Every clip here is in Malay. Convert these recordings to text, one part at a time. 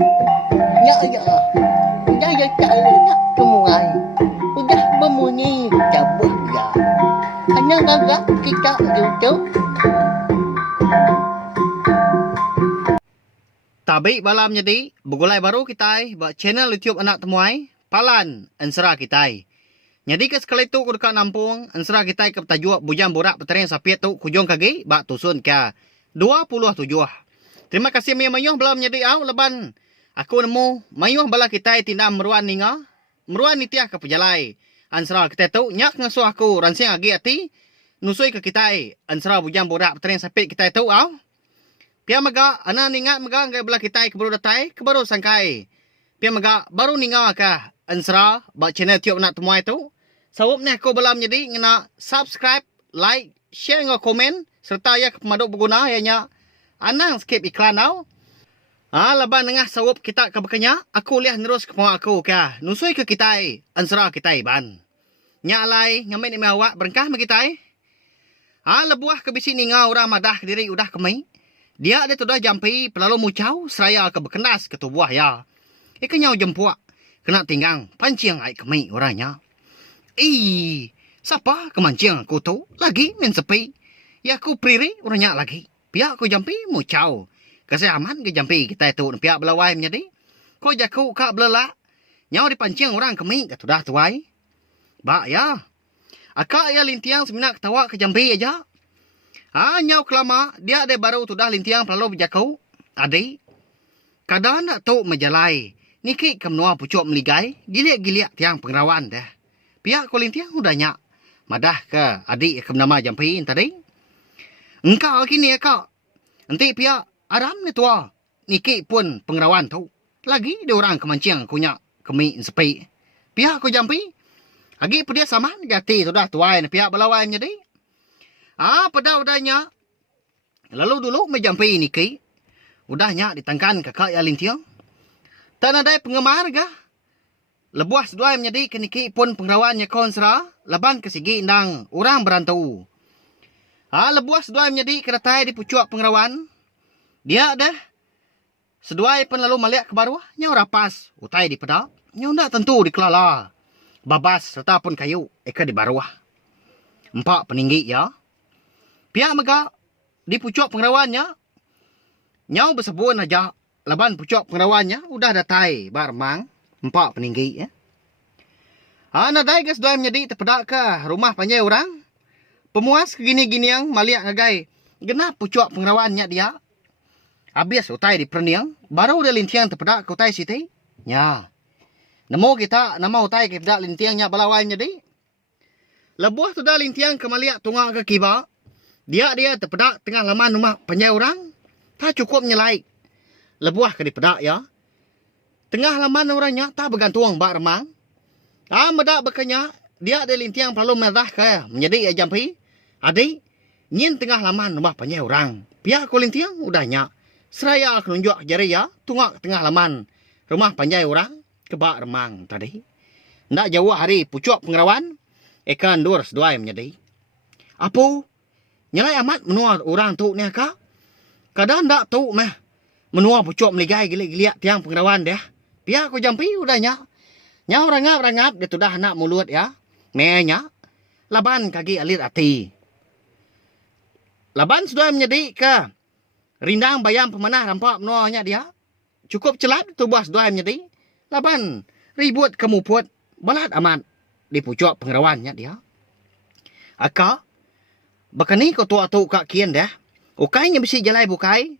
Ya ya. Udah ya cari nak kemuai. Udah berbunyi cabut ya. Hanya gagak kita duduk. Tabi balam jadi begulai baru kita buat channel YouTube anak temuai palan ansera kita. Jadi ke sekali tu ku dekat Nampung ansera kita ke tajuk bujang borak petering sapiat tu kujong kagi bak tusun ke 27. Terima kasih mayuh balam jadi au leban aku nemu mayuh bala kita tindak meruan ninga meruan nitiah ke pejalai ansera kita tu nyak ngasuh aku ransing agi ati nusui ke kita ansera bujang borak petering sapiat kita tu au. Pia maga ana ningat maga ngai belah kita ke baru datai ke baru sangkai. Pia maga baru ninga ka ansra ba channel tiop nak temuai tu. Sawup ni aku balam jadi ngena subscribe, like, share ngau komen serta ya pemaduk berguna ianya anang skip iklan tau. Laban nengah sawup kita ke bekanya aku liah nerus ke mau aku ka. Nusui ke kita ansra kita ban. Nya alai ngamen ni awak berengkah me kita. Lebuah ke bisi ninga orang madah diri udah kemai. Dia ada tu dah jampi pelalu mucau seraya ke berkenas ke tubuh ya. Kenyau jempuak kena tinggang pancing ai kemai orangnya. Siapa kemancing aku tu lagi main sepi. Ya aku priri orangnya lagi. Pihak aku jampi mucau. Keseaman ke jampi kita tu pihak belawai menjadi. Ko jaku kak belala. Nyau dipancing orang kemai ke tu dah tuai. Bak ya. Akak ya lintiang seminak ketawa ke jampi aja. Nyau kelama, dia ada baru tu dah lintiang pelalu berjakau. Adik, kadang nak tu menjalai. Niki kemnua pucuk meligai, giliak-giliak tiang pengerawan dah. Pihak ko lintiang udah nyak. Madah ke adik ke nama jampiin tadi. Engkau kini kak. Nanti pihak aram ni tua. Niki pun pengerawan tu. Lagi dia orang kemancing kunyak kemi sepi. Pihak ko jampi. Lagi pedia sama jati tu dah tuai pihak belawai jadi. Pada udahnya. Lalu dulu menjampi niki. Udahnya ditangkan kakak ya lintiang. Tak ada penggemar kah? Lebuah seduai menjadi ke niki pun pengerawannya konsera. Leban ke sigi indang orang berantau. Lebuah seduai menjadi kedatai di pucuk pengerawan. Dia dah. Seduai pun lalu melihat ke bawah. Nyau rapas. Utai di pedak. Nyau tak tentu di kelala. Babas serta pun kayu. Eka di bawah. 4 peninggi ya. Pihak mega di pucuk pengerawannya. Nyau bersebun aja. Laban pucuk pengerawannya. Udah datai barmang. 4 peninggi ya. Nadai ke seduai menjadi terpedak ke rumah panjai orang. Pemuas ke gini-gini yang maliak ngagai. Genap pucuk pengerawannya dia. Habis utai di perniang. Baru dia lintiang terpedak ke utai siti. Ya. Nemu kita nama utai ke pedak lintiangnya balawai menjadi. Lebuah tu dah lintiang ke maliak tungak ke kiba. Dia terpedak tengah laman rumah panjai orang. Tak cukup nyelai. Lebuah ke dipedak ya. Tengah laman orangnya tak bergantung bak remang. Medak bekanya. Dia ada lintiang perlu merah ke. Menjadi jampi. Adik. Nyin tengah laman rumah panjai orang. Pihak ko lintiang udahnya. Seraya kenunjuk jari ya. Tungak tengah laman rumah panjai orang. Ke bak remang tadi. Ndak jauh hari pucuk pengerawan. Ikan dur seduai menjadi. Apa? Nyalai amat menua orang tu ni kak. Kadang tak tu mah. Menua pucuk meligai giliak-giliak tiang pengerawan dia. Pihak ko jampi udahnya. Nyau rangap-rangap dia tu dah nak mulut ya. Menya. Laban kaki alir hati. Laban sudah menjadi ke. Rindang bayam pemanah rampak menuanya dia. Cukup celat tu buah sudah menjadi. Laban ribut kemuput. Balat amat. Di pucuk pengerawannya dia. Akak. Bakani kau tua tu kak kian dah. Ukainya besi jalai bukai.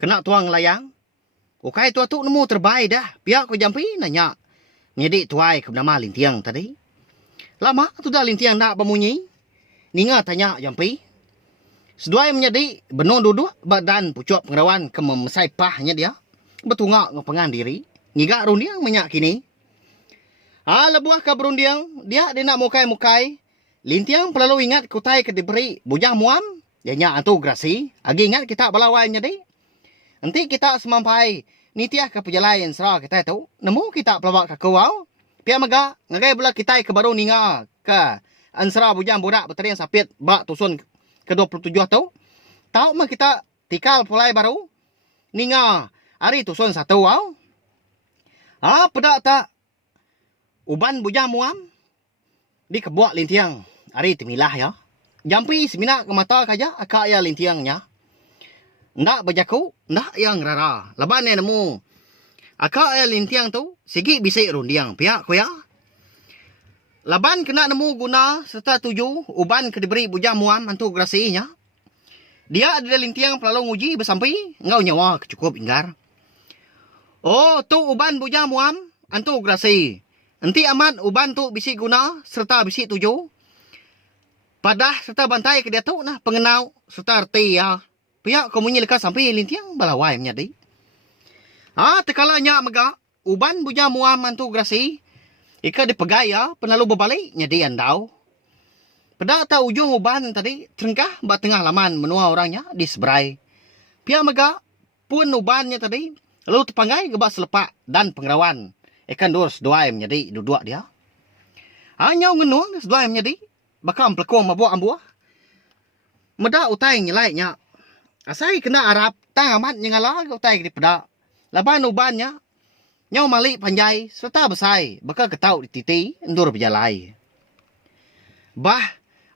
Kena tuang layang. Ukai tua tu nemu terbaik dah. Pihak kau jampi nanya. Menjadi tuai ke nama lintiang tadi. Lama tu dah lintiang nak bemunyi. Ninga tanya jampi. Seduai menjadi benon duduk badan pucuk pengerawan ke memesai pahnya dia. Betungak ngepengan diri. Ngigak rundiang menyak kini. Lebuah ke berundiang. Dia nak mukai-mukai. Lintiang perlu ingat kutai ke diberi bujang muam. Dia nyak antu grasi. Agi ingat kita balawai menjadi. Nanti kita semampai. Nitiah ke perjalanan serah kita tu. Nemu kita pelawak ke kawau. Pia maga. Ngagai pula kita ke baru ninga. Ke ansara bujang budak berterian sapit. Bak tusun ke 27 tu. Tahu mah kita tikal pulai baru. Ninga. Ari tuson satu au. Pedak tak uban buja muam di kebuak lintiang. Ari timilah ya. Jampi semina ke mata kaja akak ya lintiangnya. Ndak bajaku, ndak yang rara. Laban ni nemu. Akak ya lintiang tu sigi bisik rundiang pihak ko ya. Laban kena nemu guna serta tuju uban ke diberi buja muam antu grasinya. Dia ada lintiang pelalu nguji bersampai ngau nyawa kecukup inggar. Oh, tu uban buja muam antu grasi. Enti amat uban tu bisi guna serta bisi tuju. Padah serta bantai ke dia tu nah pengenau serta arti ya. Pihak komunyi lekas sampai lintiang balawai menyadi. Tekalanya mega uban buja muam antu grasi. Ika dipegai ya penalu berbalik nyadi andau. Pada tak ujung uban tadi terengkah bat tengah laman menua orangnya di seberai. Pihak mega pun ubannya tadi lalu terpanggai gebak selepak dan pengerawan. Ikan dur seduai menjadi duduk dia. Hanya ngenuang seduai menjadi bakal pelakon mabuak ambuah. Meda utai nyelaiknya. Asai kena Arab tang amat nyengala utai di peda. Laban ubannya nyau malik panjai serta besai bakal ketau di titi endur berjalai.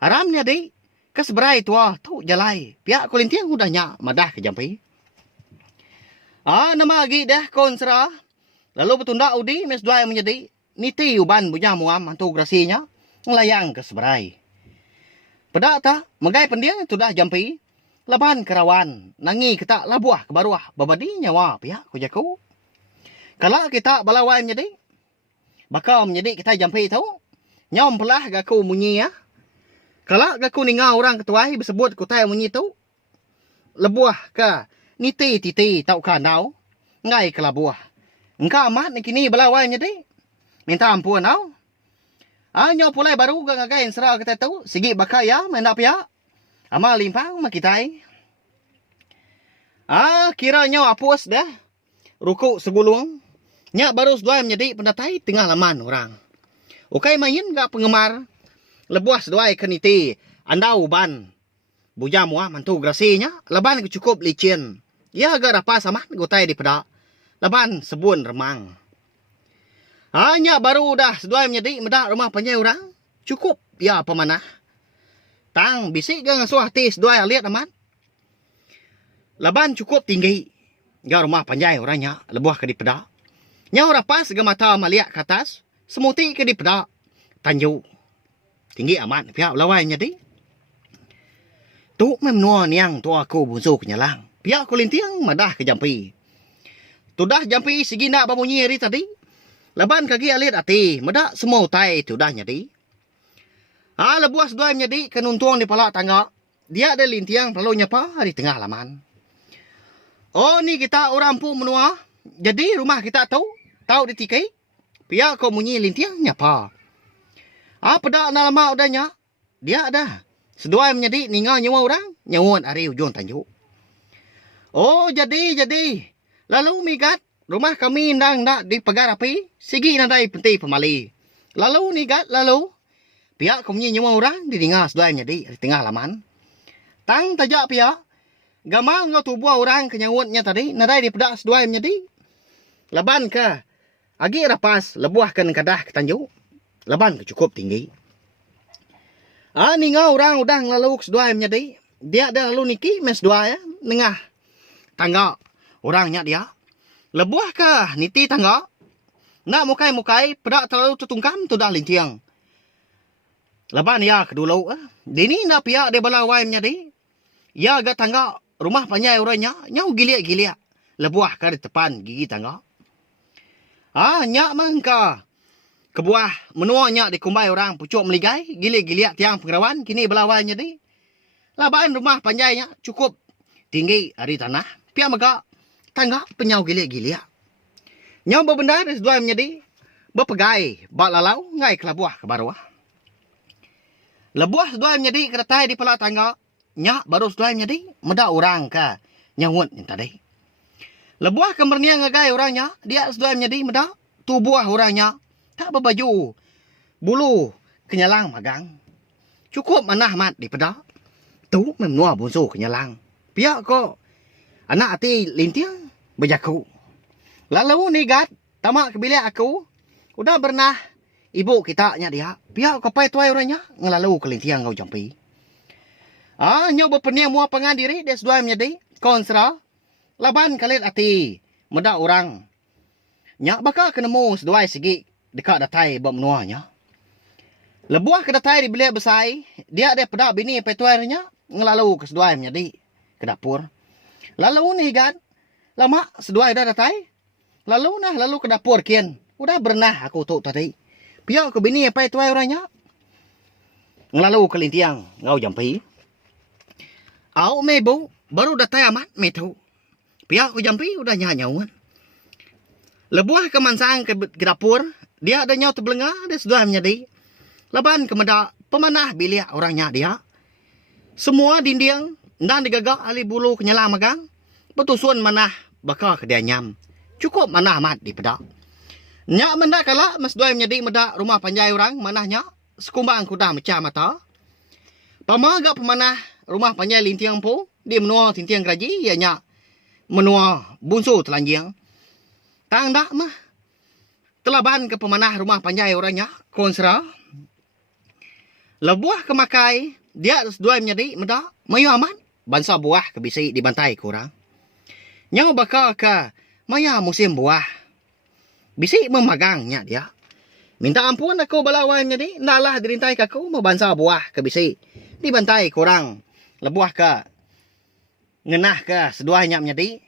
Aramnya di keseberai tua tu jalai. Pihak kulintiang udahnya madah ke jampi. Nama lagi dah konsera. Lalu bertunda udi mes dua yang menjadi niti uban buja muam antu grasinya ngelayang ke seberai. Pada tak megai pendiang itu dah jampi. Laban kerawan nangi kita labuah ke baruah babadi nyawa pihak kujaku. Kalau kita balawai menjadi bakal menjadi kita jampi tahu. Nyom pelah gaku munyi ya. Kalau gaku ninga orang ketuai bersebut kutai munyi tu. Lebuah ke niti titi tau kandau. Ngai ke labuah. Engkau amat ni kini balawai menjadi. Minta ampun tau. Nyo pulai baru gagai serah kita tu. Sigi bakal ya mendak pihak. Amal limpang makitai. Kira nyo apus dah. Rukuk segulung. Nyak baru seduai menjadi pendatai tengah laman orang. Ukai main gak penggemar. Lebuah seduai keniti. Anda uban. Buja muah mantu grasinya. Leban cukup licin. Ya agak rapas amat gutai di pedak. Leban sebun remang. Hanya baru dah seduai menjadi medak rumah panjai orang. Cukup ya pemanah. Tang bisik ke ngasuh hati seduai lihat amat. Leban cukup tinggi. Gak rumah panjai orangnya. Lebuah ke di pedak. Nyau rapas ke mata maliak ke atas. Semuti ke di pedak. Tanju. Tinggi amat pihak lawai jadi. Tu memnua niang tu aku bunsu kenyalang. Pihak kulintiang madah ke jampi. Tu dah jampi segi nak bamunyi hari tadi. Laban kaki alit hati. Madah semua utai tu dah jadi. Lebuas dua menjadi kenuntuang di palak tangga. Dia ada lintiang perlu nyapa di tengah laman. Oh ni kita orang pun menua. Jadi rumah kita tahu ditikai. Pihak kau munyi lintiang nyapa. Pedak nak lama udahnya. Dia ada. Seduai menjadi ninggal nyawa orang. Nyawon hari ujung tanjuk. Oh jadi. Lalu migat. Rumah kami ndang nak dipegar api. Sigi nadai penti pemali. Lalu nigat lalu. Pihak kau munyi nyawa orang. Didengar seduai menjadi di tengah laman. Tang tajak pihak. Gamal ngau tubuh orang kenyawutnya tadi. Nadai dipedak seduai menjadi. Laban ke. Agi rapas. Lebuahkan kadah ke tanjuk. Laban cukup tinggi. Ningau orang udah lalu seduai menjadi. Dia ada lalu niki mes dua ya. Nengah tangga. Orangnya dia. Lebuah ke niti tangga. Nak mukai-mukai. Pedak terlalu tertungkam. Tu dah lintiang. Laban ya kedulu. Dini nak pihak dia balawai menjadi. Ya agak tangga. Rumah panjai orangnya. Nyau giliak-giliak. Lebuah ke di depan gigi tangga. Nyak mengka. Kebuah menuanya dikumbai orang pucuk meligai. Gilik-giliak tiang pengerawan. Kini belawainya di. Labaan rumah panjainya cukup tinggi dari tanah. Pihak mega tangga penyau gilik-giliak. Nyau berbenda dari sedua menjadi. Berpegai. Bak lalau ngai ke labuah ke baruah. Lebuah sedua menjadi keretai di pelak tangga. Nyak baru sedua menjadi. Meda orang ke nyawut yang tadi. Lebuah kemernia ngagai orangnya. Dia sedua menjadi meda. Tubuh orangnya. Tak berbaju. Bulu. Kenyalang magang. Cukup manah mat di pedak. Tu memnua bunsu kenyalang. Pihak ko. Anak hati lintiang. Berjaku. Lalu ni Gat, tamak ke bilik aku. Udah pernah ibu kita nya dia. Pihak kapai tuai orangnya ngelalu kelintiang kau jampi. Nyo berpenia mua pengan diri des dua menjadi konsra. Laban kalit ati meda orang. Nya bakal kenemu seduai segi dekat datai bab menuanya. Lebuah ke datai di bilik besai, dia ada pedak bini pai tuai orangnya ngelalu ke seduai menjadi ke dapur. Lalu ni Gat, lama seduai dah datai. Lalu ke dapur kian. Udah pernah aku tu tadi. Pihak ke bini apa tuai orangnya. Ngelalu kelintiang ngau jampi. Au mebu baru datai amat metu. Pihak ku jampi udah nyanyauan. Lebuah ke mansang ke dapur, dia ada nyau terbelengah dia sudah menjadi. Laban ke meda pemanah bilik orangnya dia. Semua dinding dan digagak ali bulu kenyalang magang. Betusun manah bakal ke dia nyam. Cukup manah amat di pedak. Nyak mendak kala mas doi menjadi medak rumah panjai orang manahnya sekumbang kuda mecah mata. Pamaga pemanah rumah panjai lintiang po di menua tintiang keraji ya nyak menua bunsu telanjang. Tang dak mah telaban ke pemanah rumah panjai orangnya konsra. Lebuah ke makai dia doi menjadi medak mayu aman bansa buah ke bisi dibantai kurang. Nyak bakal ke maya musim buah. Bisi memagangnya dia. Minta ampun aku balawai menjadi. Nalah dirintai ke aku membansa buah ke bisi. Dibantai kurang. Lebuah ke. Ngenah ke seduanya menjadi.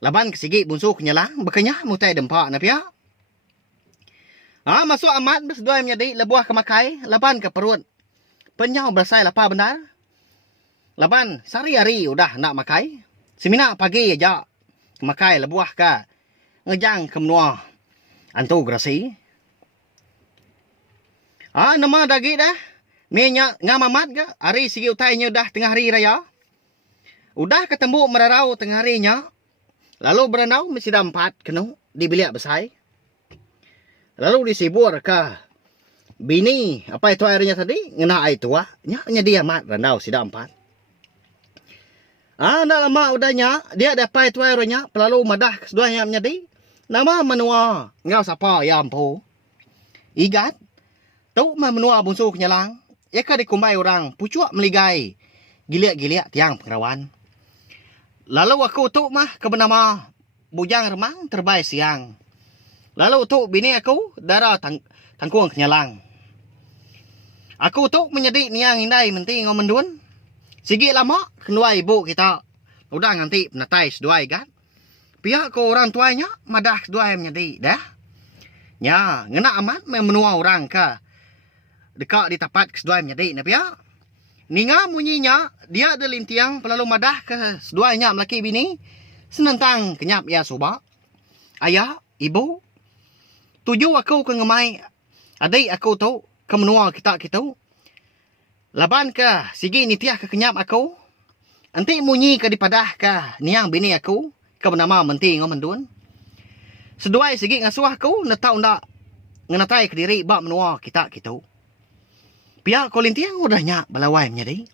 Laban ke sigi bunsu kenyalang. Bekanya mutai dempak na pia. Masuk amat berseduai menjadi. Lebuah ke makai. Laban ke perut. Penyau bersai lapar benar. Laban sari-hari udah nak makai. Semina pagi aja. Makai lebuah ke. Ngejang ke menua antu grasi. Nama dagi dah. Minyak ngamamat ke. Hari sigi utainya dah tengah hari raya. Udah ketemu merarau tengah harinya. Lalu berenau mesti dah 4 kenu di bilik besai. Lalu disibur ke bini apa itu airnya tadi ngena air tua. Nya dia mat renau si dah 4. Nak lama udahnya dia dapat itu airnya pelalu madah keseduanya menjadi. Nama menua ngau sapa ya ampo. Igat. Tau menua bunsu kenyalang. Eka dikumbai orang. Pucuak meligai. Giliak-giliak tiang pengerawan. Lalu aku tu mah ke bernama bujang remang terbaik siang. Lalu tu bini aku darah tangkuang kenyalang. Aku tu menjadi niang indai menti ngau mendun. Sigi lama kenua ibu kita. Udah nganti penatai seduai kan. Pihak ko orang tuanya madah dua menjadi dah. Nya ngena amat menua orang ke dekat di tempat kedua menjadi na pihak. Ninga munyinya dia ada lintiang pelalu madah ke seduanya melaki bini senentang kenyap ya soba. Ayah, ibu, tuju aku ke ngemai adik aku tu ke menua kita. Laban ke sigi nitiah ke kenyap aku. Anti munyi ke dipadah ke niang bini aku. Ke bernama menti ngau mendun. Seduai segi ngasuh aku netau ndak ngenatai ke diri bak menua kita gitu. Pihak kolintiang udahnya balawai menjadi.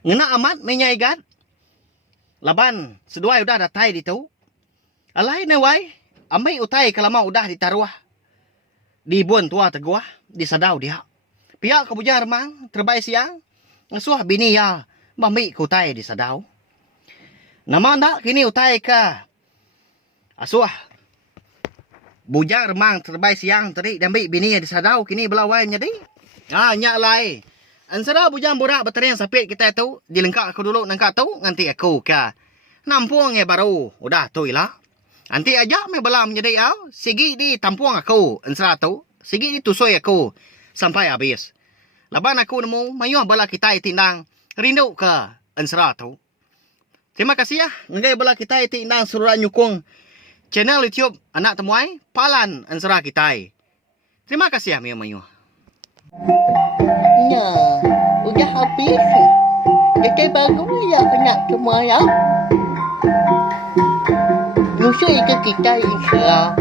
Ngena amat menyai Gat. Laban seduai udah datai ditu. Alai nawai amai utai kelama udah ditaruh di buan tua teguah di sadau dia. Pihak kebujang remang terbaik siang ngasuh bini ya mami kutai di sadau. Nama ndak kini utai ke asuh bujang remang terbaik siang tadi dambi bini di sadau kini belawai menjadi. Nyak lai. Ansara bujang borak baterian sapit kita tu dilengkap aku dulu nangka tu nganti aku ke nampung baru udah tu ilah. Nanti aja me bala menjadi au sigi di tampung aku ansara tu sigi di tusoi aku sampai habis. Laban aku nemu mayuh bala kita tindang rindu ke ansara tu. Terima kasih ya. Ngai bala kita tindang suruh nyukung channel YouTube anak temuai palan ansara kita. Terima kasih ya mayuh. Nya, udah habis. Kita baru ya anak semua ya. Nyusul ke kita insya.